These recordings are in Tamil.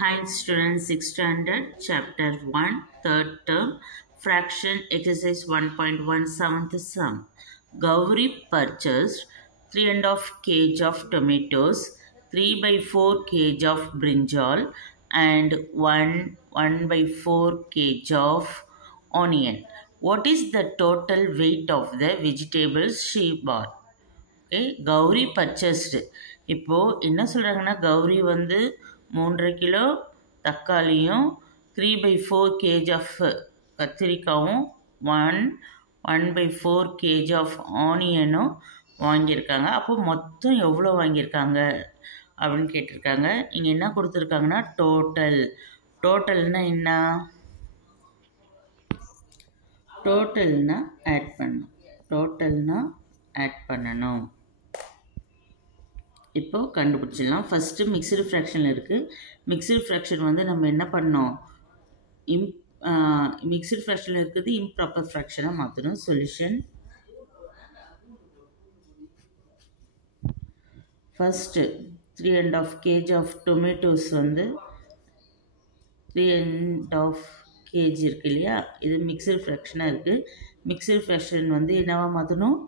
Hi students, 6th standard, chapter 1, third term, fraction exercise 1.1 7th sum. Gauri purchased 3.5 kg of tomatoes, 3 by 4 kg of brinjal and 1 by 4 kg of onion. What is the total weight of the vegetables she bought? Okay Gowri purchased இப்போது என்ன சொல்கிறாங்கன்னா கௌரி வந்து 3.5 கிலோ தக்காளியும் 3/4 kg ஆஃப் கத்திரிக்காயும் 1/4 kg ஆஃப் ஆனியனும் வாங்கியிருக்காங்க. அப்போது மொத்தம் எவ்வளோ வாங்கியிருக்காங்க அப்படின்னு கேட்டிருக்காங்க. இங்கே என்ன கொடுத்துருக்காங்கன்னா டோட்டல்னா என்ன? டோட்டல்னா ஆட் பண்ணணும். இப்போ கண்டுபிடிச்சிடலாம். ஃபஸ்ட்டு மிக்சடு ஃப்ராக்ஷனில் இருக்குது. மிக்சடு ஃப்ராக்ஷன் வந்து நம்ம என்ன பண்ணோம்? மிக்சடு ஃப்ராக்ஷனில் இருக்குது இம்ப்ராப்பர் ஃப்ராக்ஷனாக மாற்றணும். Solution first 3.5 kg of tomatoes வந்து 3.5 kg இருக்குது இல்லையா? இது மிக்சடு ஃப்ராக்ஷனாக இருக்குது. மிக்சடு ஃப்ராக்ஷன் வந்து என்னவா மாற்றணும்?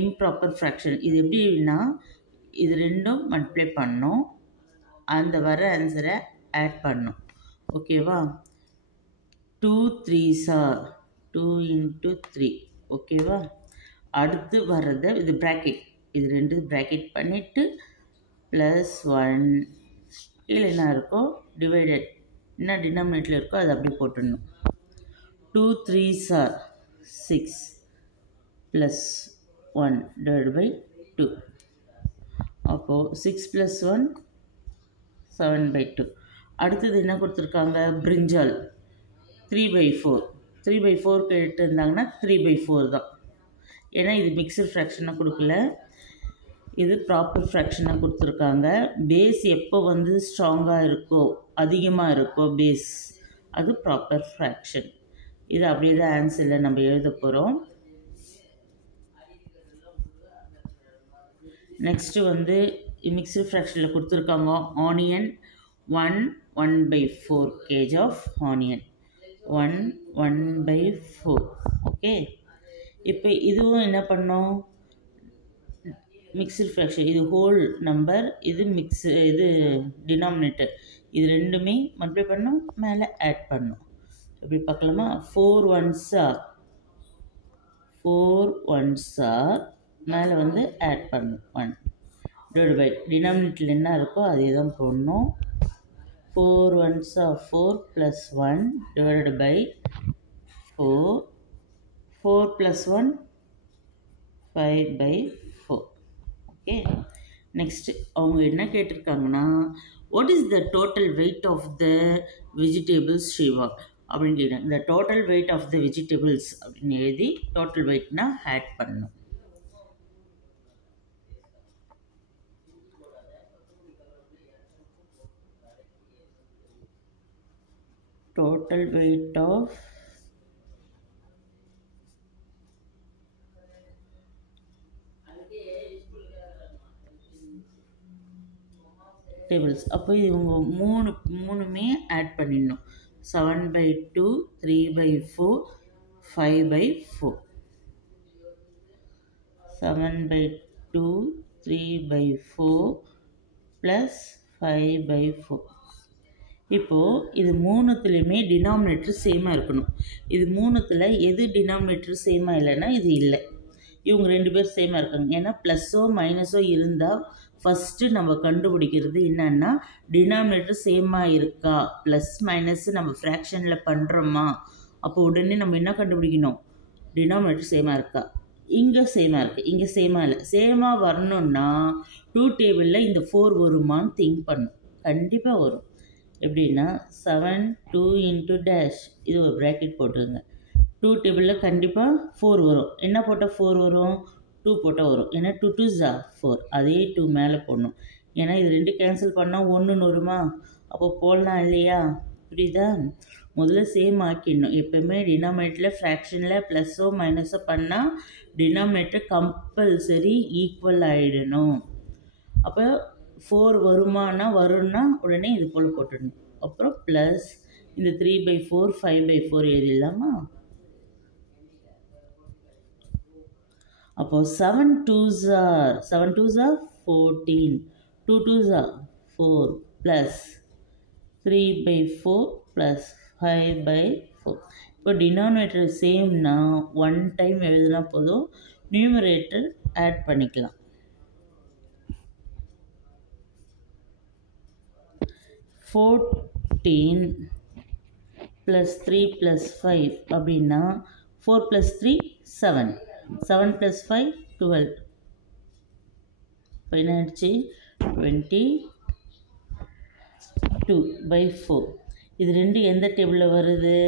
Improper fraction. இது எப்படின்னா இது ரெண்டும் மல்டிப்ளை பண்ணணும், அந்த வர ஆன்சரை ஆட் பண்ணணும். ஓகேவா? 2 3s are 2 into 3. ஓகேவா? அடுத்து வர்றதை இது ப்ராக்கெட், இது ரெண்டு ப்ராக்கெட் பண்ணிவிட்டு +1 கீழே என்ன இருக்கோ டிவைடட், என்ன டினாமினேட்டில் இருக்கோ அது அப்படி போட்டுடணும். 2 3s are 6 +1 /2. அப்போது 6 + 1 7/2. அடுத்தது என்ன கொடுத்துருக்காங்க? பிரிஞ்சால் 3/4. 3/4 கேட்டிருந்தாங்கன்னா 3/4 தான். ஏன்னா இது மிக்சர் ஃப்ராக்ஷனாக கொடுக்கல, இது ப்ராப்பர் ஃப்ராக்ஷனாக கொடுத்துருக்காங்க. பேஸ் எப்போ வந்து ஸ்ட்ராங்காக இருக்கோ அதிகமாக இருக்கோ பேஸ், அது ப்ராப்பர் ஃப்ராக்ஷன். இது அப்படியே தான் ஆன்சரில் நம்ம எழுத போகிறோம். நெக்ஸ்ட்டு வந்து மிக்சடு ஃப்ராக்ஷனில் கொடுத்துருக்காங்க onion 1/4 kg of onion 1/4. Okay, இப்போ இதுவும் என்ன பண்ணோம்? மிக்சடு ஃப்ராக்ஷன், இது ஹோல் நம்பர், இது இது டினாமினேட்டர், இது ரெண்டுமே மல்டிப்ளை பண்ணோம், மேலே ஆட் பண்ணோம். எப்படி பார்க்கலாமா? 4 1s are மேலே வந்து ஆட் பண்ணணும். 1 / டினாமினேட்டில் என்ன இருக்கோ அதே தான் போடணும். 4 1s are 4 + 1 /4. 4 + 1 5/4. ஓகே, நெக்ஸ்ட்டு அவங்க என்ன கேட்டிருக்காங்கன்னா what is the total weight of the vegetables Shiva அப்படின்னு கேட்குறாங்க. இந்த total weight of the vegetables அப்படின்னு எழுதி டோட்டல் வெயிட்னா ஆட் பண்ணணும். Total weight of tables. அப்போ இவங்க மூணுமே ஆட் பண்ணிடணும். 7/2 3/4 5/4. 7/2 3/4 + 5/4. இப்போது இது மூணுத்துலேயுமே டினாமினேட்டர் சேமாக இருக்கணும். இது மூணுத்தில் எது டினாமினேட்டர் சேமாக இல்லைன்னா இது இல்லை. இவங்க ரெண்டு பேர் சேமாக இருக்காங்க. ஏன்னா ப்ளஸ்ஸோ மைனஸோ இருந்தால் ஃபஸ்ட்டு நம்ம கண்டுபிடிக்கிறது என்னன்னா டினாமினேட்டர் சேமாக இருக்கா, ப்ளஸ் மைனஸ் நம்ம ஃப்ராக்ஷனில் பண்ணுறோமா, அப்போ உடனே நம்ம என்ன கண்டுபிடிக்கணும்? டினாமினேட்டர் சேமாக இருக்கா. இங்கே சேமாக இருக்குது, இங்கே சேமாக இல்லை. சேமாக வரணுன்னா 2 டேபிளில் இந்த 4 வருமானு திங்க் பண்ணும். கண்டிப்பாக வரும். எப்படின்னா 7 2 into dash, இது ஒரு ப்ராக்கெட் போட்டுருங்க. 2 டேபிளில் கண்டிப்பாக 4 வரும். என்ன போட்டால் 4 வரும்? 2 போட்டால் வரும். ஏன்னா 2 2s are 4, அதே 2 மேலே போடணும். ஏன்னா இது ரெண்டு கேன்சல் பண்ணால் 1ன்னு வருமா, அப்போ போடலாம் இல்லையா? புரியுதா? முதல்ல சேம் ஆக்கிடணும். எப்போயுமே டினாமினேட்டரில் ஃப்ராக்ஷனில் ப்ளஸ்ஸோ மைனஸோ பண்ணால் டினாமினேட்டர் கம்பல்சரி ஈக்குவல் ஆகிடணும். அப்போ 4 வருமானா வரும்னா உடனே இது போல் போட்டுடணும். அப்புறம் ப்ளஸ் இந்த 3/4 5/4 எழுதிடலாமா? அப்போது 7 2s are 14, 2 2s are 4 plus 3/4 plus 5/4. இப்போ டினாமினேட்டர் சேம்னா 1 டைம் எழுதுனா போதும், நியூமரேட்டர் ஆட் பண்ணிக்கலாம். 14 + 3 + 5 அப்படின்னா 4 + 3 7, 7 + 5 12. இப்போ என்ன ஆயிடுச்சு? 22/4. இது ரெண்டு எந்த டேபிளில் வருது?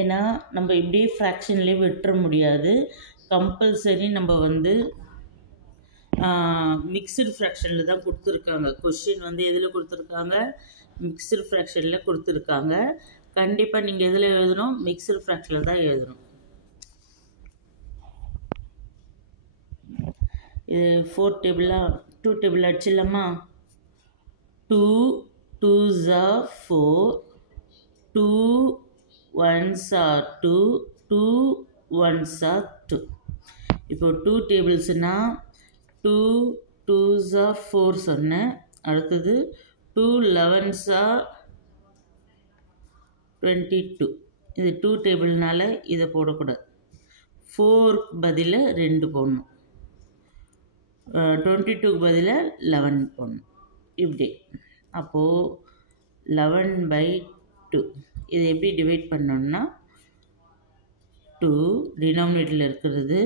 ஏன்னா நம்ம இப்படியே ஃப்ராக்ஷன்லேயே விட்டுற முடியாது, கம்பல்சரி நம்ம வந்து மிக்சடு ஃப்ராக்ஷனில் தான் கொடுத்துருக்காங்க. கொஷின் வந்து எதில் கொடுத்துருக்காங்க? மிக்சடு ஃப்ராக்ஷனில் கொடுத்துருக்காங்க. கண்டிப்பாக நீங்கள் எதில் எழுதணும்? மிக்சடு ஃப்ராக்ஷனில் தான் எழுதணும். இது 4 டேபிளாக 2 table அடிச்சிடலாமா? 2 2s are 4, 2 1s are 2, 2 1s are 2. இப்போ 2 டேபிள்ஸ்னால் 2 2s are 4 சொன்னேன். அடுத்தது 2 11s are 22. இது 2 டேபிள்னால இதை போடக்கூடாது. 4 பதிலாக 2 போடணும். 22க்கு பதிலாக 11 போடணும். இப்படி அப்போது 11/2. இது எப்படி டிவைட் பண்ணோம்னா 2 டினாமினேட்டரில் இருக்கிறது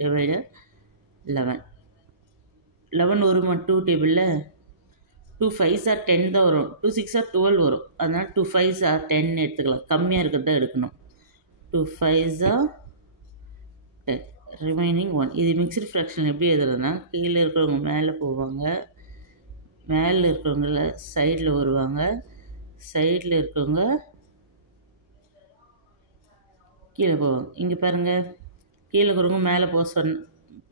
டிவைடட் 11. 11 வருமா 2 டேபிளில்? 2 5s are 10 தான் வரும். 2 6s are 12 வரும். அதனால் 2 5s are 10 எடுத்துக்கலாம். கம்மியாக இருக்கிறது தான் எடுக்கணும். 2 5s are 10, ரிமைனிங் 1. இது மிக்சடு ஃப்ராக்ஷன் எப்படி எழுதுறதுன்னா, கீழே இருக்கிறவங்க மேலே போவாங்க, மேலே இருக்கிறவங்கள சைடில் வருவாங்க, சைடில் இருக்கிறவங்க கீழே போவாங்க. இங்கே பாருங்கள், கீழே இருக்கிறவங்க மேலே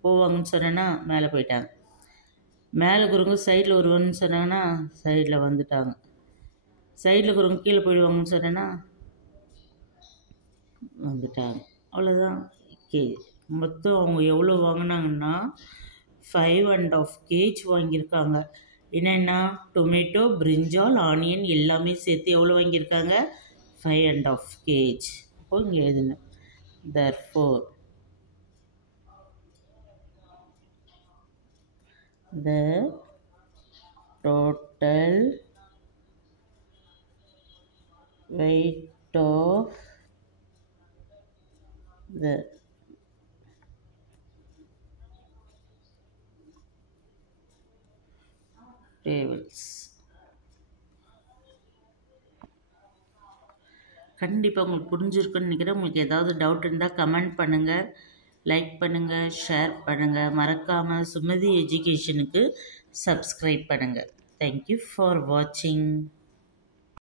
போவாங்கன்னு சொன்னேன்னா மேலே போயிட்டாங்க, மேலே இருக்கிறவங்க சைடில் வருவாங்கன்னு சொன்னாங்கன்னா சைடில் வந்துட்டாங்க, சைடில் இருக்கிறவங்க கீழே போயிடுவாங்கன்னு சொன்னேன்னா வந்துட்டாங்க. அவ்வளோதான். மொத்தம் அவங்க எவ்வளோ வாங்கினாங்கன்னா 5.5 kg வாங்கியிருக்காங்க. என்னென்னா டொமேட்டோ, பிரிஞ்சால், ஆனியன் எல்லாமே சேர்த்து எவ்வளோ வாங்கியிருக்காங்க? 5.5 kg. அப்போ இங்கே எழுதுனேன். Therefore the total weight of the tables. கண்டிப்பாக உங்களுக்கு புரிஞ்சிருக்குன்னு நினைக்கிறேன். உங்களுக்கு ஏதாவது டவுட் இருந்தால் கமெண்ட் பண்ணுங்கள், லைக் பண்ணுங்கள், ஷேர் பண்ணுங்கள். மறக்காமல் சுமதி எஜுகேஷனுக்கு சப்ஸ்கிரைப் பண்ணுங்கள். தேங்க்யூ ஃபார் வாட்சிங்.